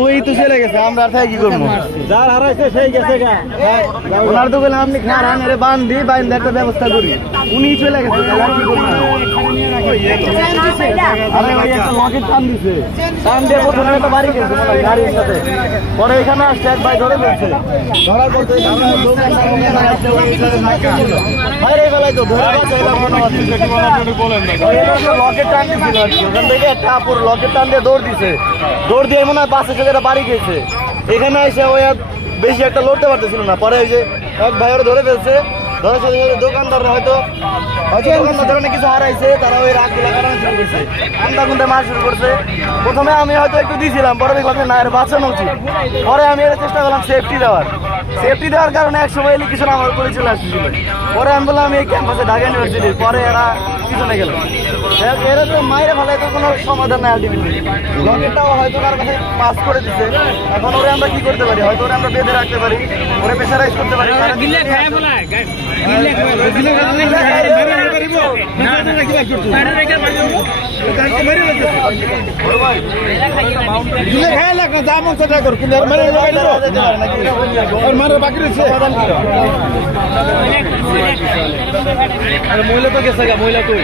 ওই তো চলে গেছে, আমরা আর কি করবো? যার হারাইছে সেই গেছে গা। ওনার তো বললাম আপনি খারান এর বান্ধি বাইন্ধে একটা ব্যবস্থা করি, উনি চলে গেছে, তাহলে আর কি করবো? আরে ভাই একটা লকেট টান দিছে, টান দিয়ে প্রথমে একটা বাড়ি গেছে গাড়ির সাথে, পরে এখানে আসছে এক ভাই ধরে ফেলছে, ধরার পর বাইরে বেলায় তো ধরে লকেট টান দিছিল আর কি। ওখান থেকে একটা আপুর লকেট টান দিয়ে দৌড় দিছে, দৌড় দিয়ে মনে হয় বাসে ছেলেরা বাড়ি গেছে। এখানে এসে ওই বেশি একটা লড়তে পারতেছিল না, পরে ওই যে এক ভাই ওরা ধরে ফেলছে, ধরে ফেলে দোকানদাররা হয়তো দোকানদার কিছু হারাইছে, তারা ওই রাগগুলা কারণে শুরু করছে, আন্দা কুন্দা মার শুরু করছে। প্রথমে আমি হয়তো একটু দিয়েছিলাম, পরে দেখলাম না এর বাঁচানো উচিত, পরে আমি এর চেষ্টা করলাম সেফটি দেওয়ার কারণে এক সময় এলি কিছু আমার উপরে চলে আসছিল। পরে আমি বললাম আমি এই ক্যাম্পাসে ঢাকা ইউনিভার্সিটির, পরে এরা পিছনে গেল। এরা তো মায়ের ফেলায় তো কোনো সমাধান নাই আলটিমেটলি। লকেটটাও হয়তো কার কাছে পাস করে দিচ্ছে, এখন ওরে আমরা কি করতে পারি? হয়তো ওরে আমরা বেঁধে রাখতে পারি, ওরে প্রেশারাইজ করতে পারি। মহিলা তো গেছে, মহিলা কই?